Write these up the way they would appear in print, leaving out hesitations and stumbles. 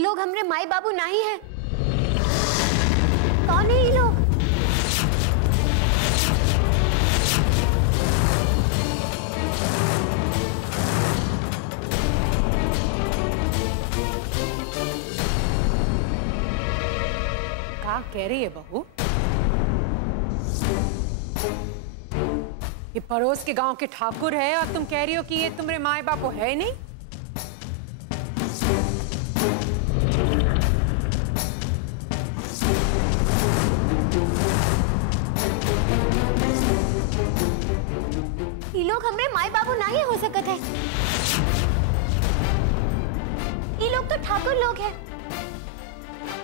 लोग हमरे माई बाबू नहीं है। कौन है ये लोग? क्या कह रही है बहू? ये पड़ोस के गांव के ठाकुर है और तुम कह रही हो कि ये तुम्हारे माए बापू है नहीं? ये लोग हमरे माई बाबू नहीं हो सकत है। ये लोग तो ठाकुर लोग हैं।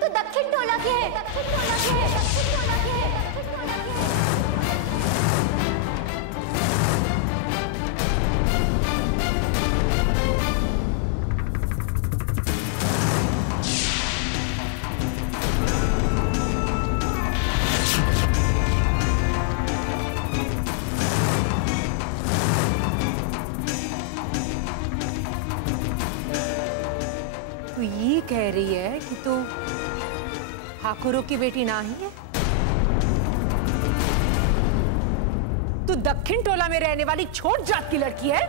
तो दक्षिण टोला के हैं। दक्षिण टोला के हैं। दक्षिण टोला के हैं। दक्षिण टोला के हैं। तो ये कह रही है कि तू ठाकुरों की बेटी नहीं है? तू दक्षिण टोला में रहने वाली छोट जात की लड़की है?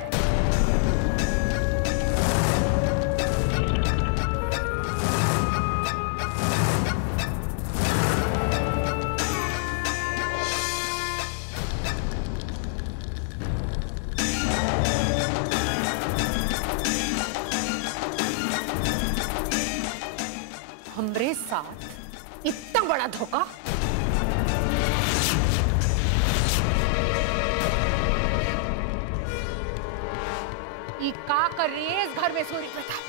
हमरे साथ इतना बड़ा धोखा? ये का कर रही है इस घर में सूर्य प्रताप?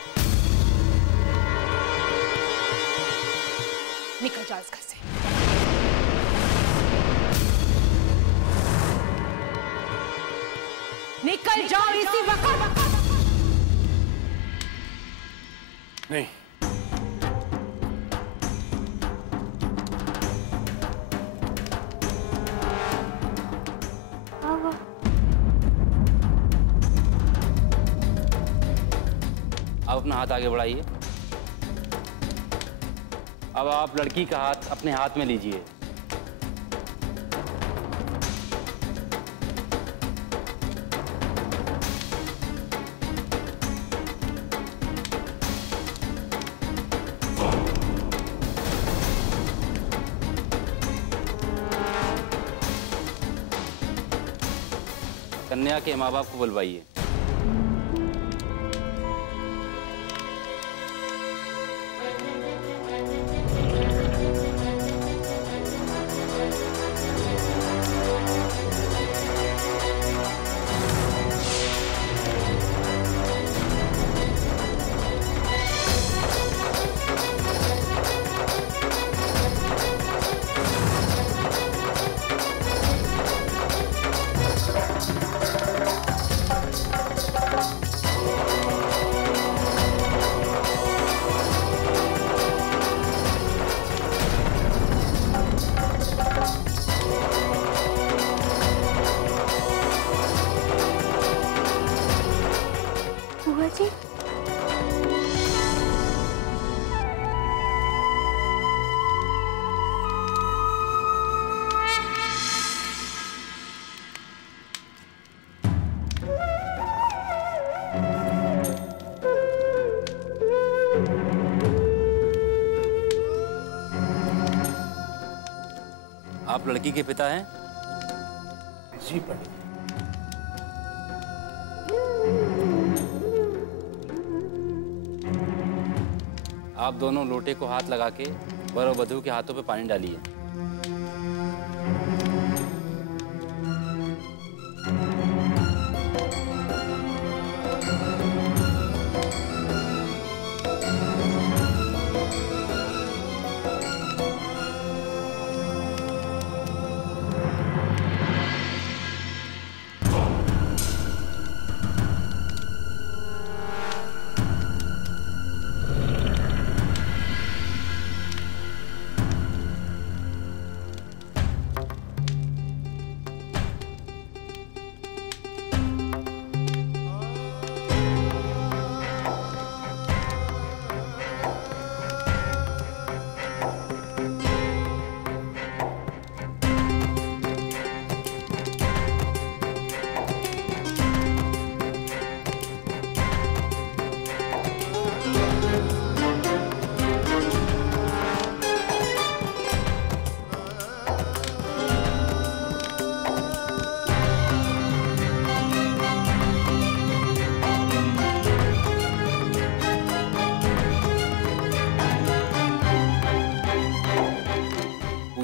निकल जाओ इस घर से। निकल जाओ इसी वक्त। नहीं, आप अपना हाथ आगे बढ़ाइए। अब आप लड़की का हाथ अपने हाथ में लीजिए। कन्या के माँ बाप को बुलवाइए। बुआ जी, आप लड़की के पिता हैं? जी पंडित। आप दोनों लोटे को हाथ लगा के वर और वधू के हाथों पे पानी डालिए।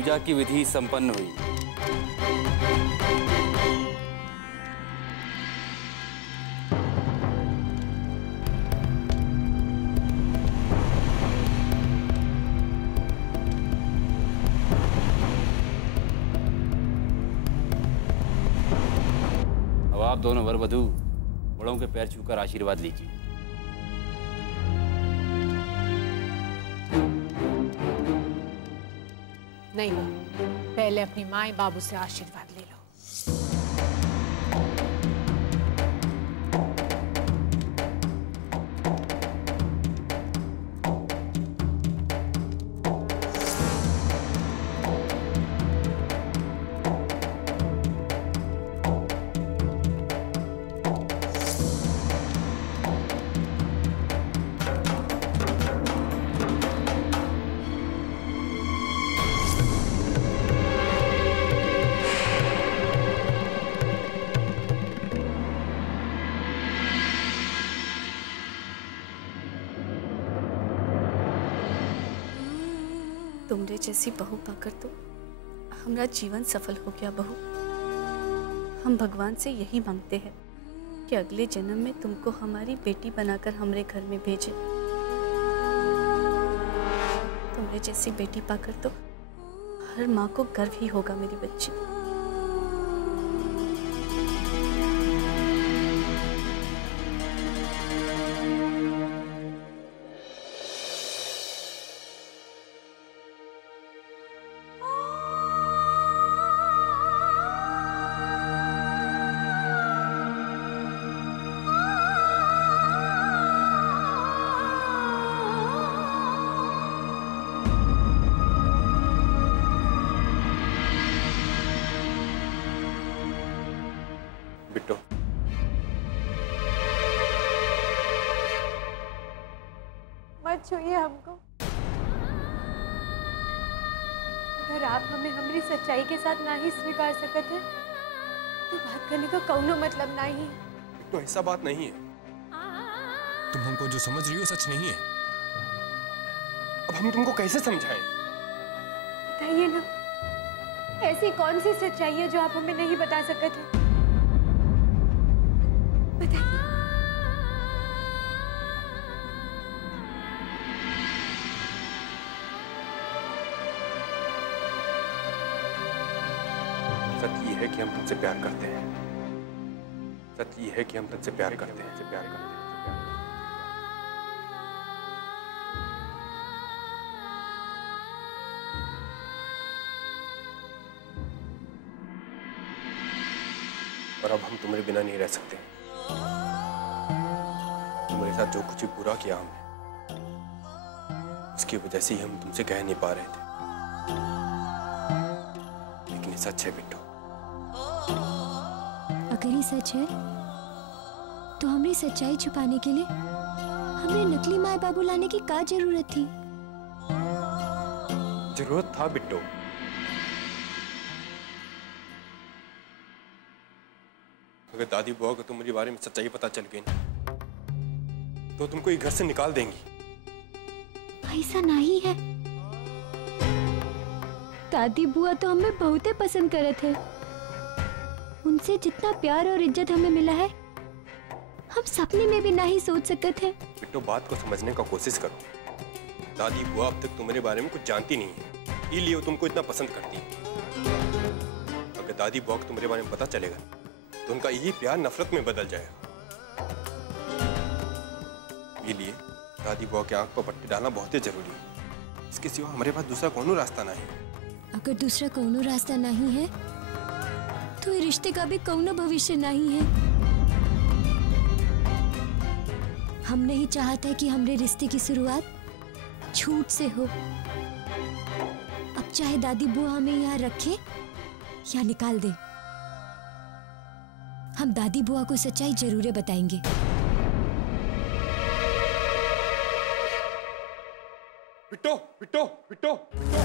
पूजा की विधि संपन्न हुई। अब आप दोनों वर वधू बड़ों के पैर छूकर आशीर्वाद लीजिए। नहीं बहू, पहले अपनी माँ बाबू से आशीर्वाद ले लो। तुमरे जैसी बहू पाकर तो हमारा जीवन सफल हो गया बहू। हम भगवान से यही मांगते हैं कि अगले जन्म में तुमको हमारी बेटी बनाकर हमारे घर में भेजे। तुमरे जैसी बेटी पाकर तो हर माँ को गर्व ही होगा मेरी बच्ची। बिट्टो, मत छूइए हमको। अगर आप हमें हमारी सच्चाई के साथ ना ही स्वीकार सकते हैं तो बात करने का कौनो मतलब नहीं। बिट्टो ऐसा बात नहीं है। तुम हमको जो समझ रही हो सच नहीं है। अब हम तुमको कैसे समझाएं? बताइए ना, ऐसी कौन सी सच्चाई है जो आप हमें नहीं बता सकते? बताइए। सच ये है कि हम तुमसे प्यार करते हैं। सच ये है कि हम तुमसे प्यार करते हैं। और अब हम तुम्हारे बिना नहीं रह सकते। तुम्हारे साथ जो कुछ भी बुरा किया हमने, उसकी वजह से ही हम तुमसे कह नहीं पा रहे थे। लेकिन ये सच है बिट्टू। अगर ये सच है तो हमारी सच्चाई छुपाने के लिए हमने नकली माँ बाबू लाने की क्या जरूरत थी? जरूरत था बिट्टू। अगर दादी बुआ को तुम्हारे बारे में सच्चाई पता चल गई ना, तो तुमको ये घर से निकाल देंगी। ऐसा नहीं है। दादी बुआ तो हमें बहुत ही पसंद करे थे। उनसे जितना प्यार और इज्जत हमें मिला है, हम सपने में भी नहीं सोच सकते थे। बिट्टू बात को समझने का कोशिश करो। दादी बुआ अब तक तुम्हारे बारे में कुछ जानती नहीं है, इसलिए वो तुमको इतना पसंद करती है। अगर दादी बुआ को तुम्हारे बारे में पता चलेगा तो उनका यही प्यार नफरत में बदल जाएगा। इसलिए दादी बुआ के आंख पर पट्टी डालना बहुत ही जरूरी है। इसके सिवा हमारे पास दूसरा कोनो रास्ता नहीं है। अगर दूसरा कोनो रास्ता नहीं है तो ये रिश्ते का भी कोनो भविष्य नहीं है। हम नहीं चाहते कि हमारे रिश्ते की शुरुआत झूठ से हो। अब चाहे दादी बुआ हमें यहाँ रखे या निकाल दे, हम दादी बुआ को सच्चाई जरूर बताएंगे। बिट्टो, बिट्टो, बिट्टो, बिट्टो।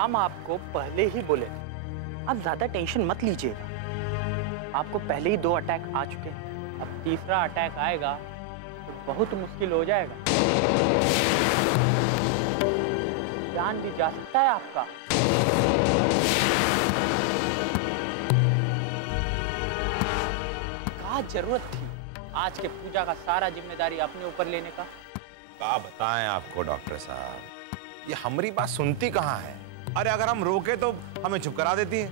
हम आपको पहले ही बोले आप ज्यादा टेंशन मत लीजिए। आपको पहले ही 2 अटैक आ चुके हैं, अब तीसरा अटैक आएगा तो बहुत मुश्किल हो जाएगा, जान भी जा सकता है आपका। क्या जरूरत थी आज के पूजा का सारा जिम्मेदारी अपने ऊपर लेने का? क्या बताएं आपको डॉक्टर साहब, ये हमारी बात सुनती कहाँ है। अरे अगर हम रोके तो हमें चुप करा देती है।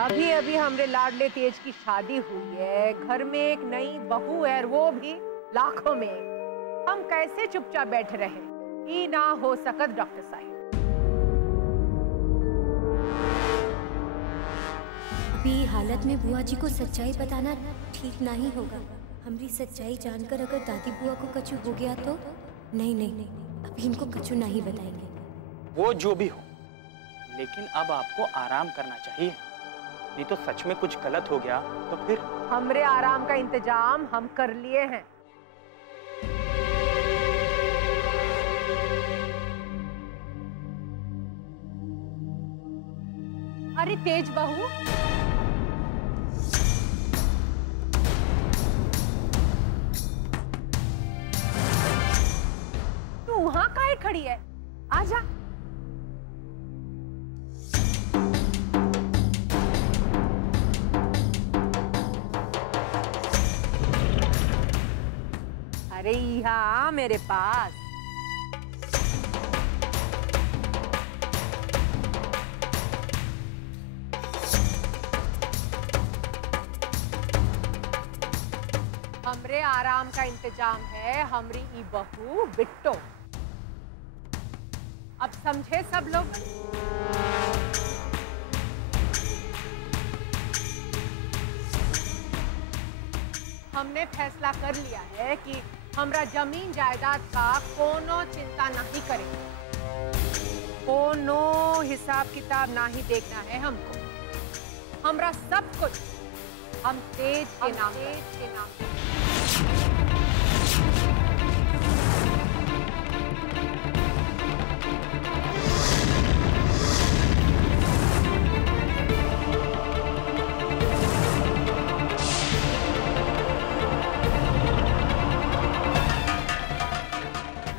अभी अभी हमरे लाडले तेज की शादी हुई है, घर में एक नई बहू है, वो भी लाखों में। हम कैसे चुपचाप बैठे रहे? ई ना हो सकत डॉक्टर साहब। अभी हालत में बुआ जी को सच्चाई बताना ठीक नहीं होगा। हमारी सच्चाई जानकर अगर दादी बुआ को कचू हो गया तो नहीं, अभी इनको कचू नहीं बताएंगे। वो जो भी हो, लेकिन अब आपको आराम करना चाहिए, नहीं तो सच में कुछ गलत हो गया तो फिर। हमरे आराम का इंतजाम हम कर लिए हैं। अरे तेज बहू, तू वहां काहे खड़ी है? आजा। अरे यहाँ मेरे पास। हमरे आराम का इंतजाम है हमरी ई बहू बिट्टो। अब समझे सब लोग? हमने फैसला कर लिया है कि हमरा जमीन जायदाद का कोनो चिंता नहीं करेंगे, कोनो हिसाब किताब नहीं देखना है हमको। हमरा सब कुछ हम तेज के नाम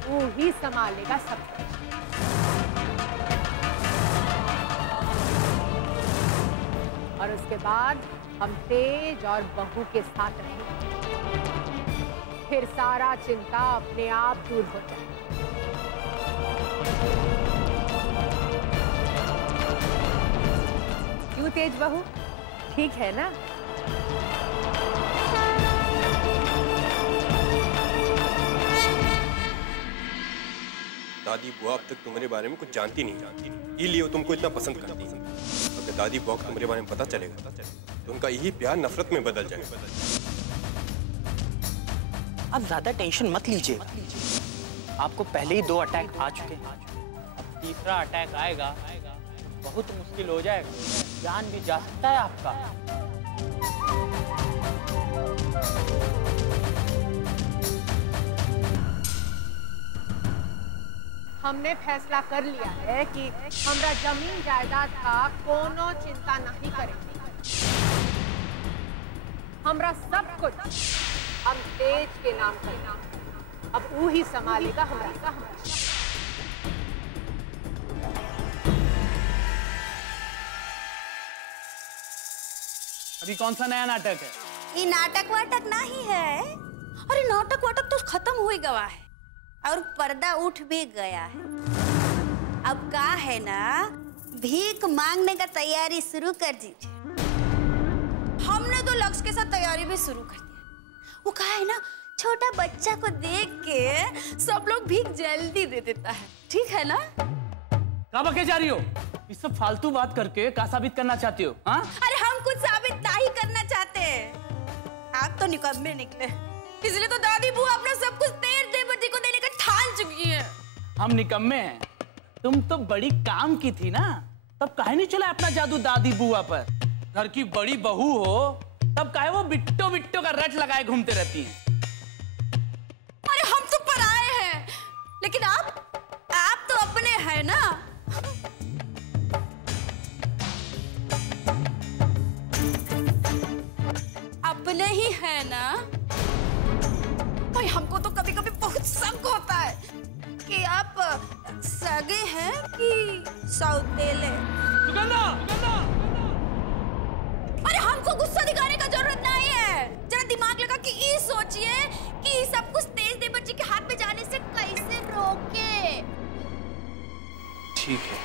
वो ही संभालेगा सब कुछ। और उसके बाद हम तेज और बहू के साथ रहेंगे, फिर सारा चिंता अपने आप दूर हो जाए। क्यों तेज बहू, ठीक है ना? दादी बुआ अब तक तुम्हारे बारे में कुछ जानती नहीं, इसलिए वो तुमको इतना पसंद करती है। अगर दादी बुआ को तुम्हारे बारे में पता चलेगा तो उनका यही प्यार नफरत में बदल जाएगा। आप ज्यादा टेंशन मत लीजिए, आपको पहले ही 2 अटैक आ चुके हैं, अब तीसरा अटैक आएगा तो बहुत मुश्किल हो जाएगा, जान भी जा सकता है आपका। हमने फैसला कर लिया है कि हमरा जमीन जायदाद का कोनो चिंता नहीं करेंगे, हमरा सब कुछ हम तेज के नाम करना, अब वो ही संभालेगा हमरा। अभी कौन सा नया नाटक है? ये नाटक वाटक नहीं है। अरे नाटक वाटक तो खत्म हो ही गया है और पर्दा उठ भी गया है। अब का है ना, भीख मांगने का तैयारी शुरू कर दीजिए। हमने तो लक्ष्य के साथ तैयारी भी शुरू कर दिया। वो कहा है ना, छोटा बच्चा को देख के सब लोग भीख जल्दी दे देता है, ठीक है ना? कहाँ बके जा रही हो? ये सब फालतू बात करके क्या साबित करना चाहती हो? हाँ? अरे हम कुछ साबित नहीं करना चाहते, आप तो निकम्मे निकले, इसलिए तो दादी बुआ अपना सब कुछ तेज देवती को देने का ठान चुकी है। हम निकम्मे हैं, तुम तो बड़ी काम की थी ना, तब काहे नहीं चला अपना जादू दादी बुआ पर? घर की बड़ी बहू हो तब काहे वो बिट्टो बिट्टो का रट लगाए घूमते रहती हैं? अरे हम तो पराए हैं, लेकिन है ना? अपने ही है ना? भाई हमको तो कभी कभी बहुत शक होता है कि आप सगे हैं कि सौतेले। सुगंधा! अरे हमको गुस्सा दिखाने का जरूरत नहीं है। जरा दिमाग लगा कि ये सोचिए कि सब कुछ तेज देवर जी के हाथ में जाने से कैसे रोके। ठीक है,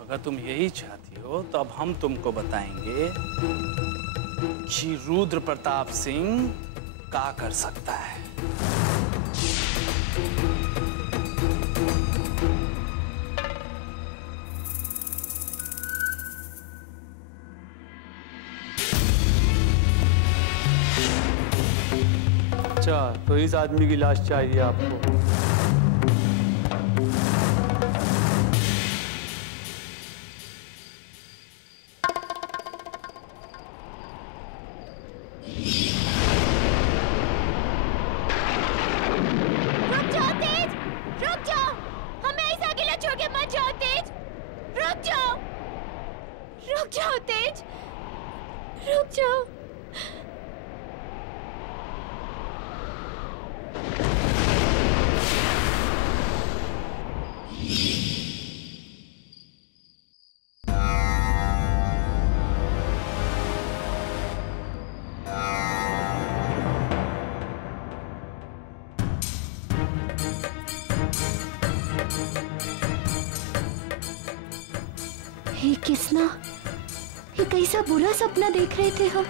अगर तुम यही चाहती हो तो अब हम तुमको बताएंगे कि रुद्र प्रताप सिंह क्या कर सकता है। अच्छा, तो इस आदमी की लाश चाहिए आपको? रुक जाओ तेज, रुक जाओ, हमें ऐसा अकेला छोड़ के मत जाओ तेज, रुक जाओ, रुक जाओ तेज, रुक जाओ। हे किसना, ये कैसा बुरा सपना देख रहे थे हम?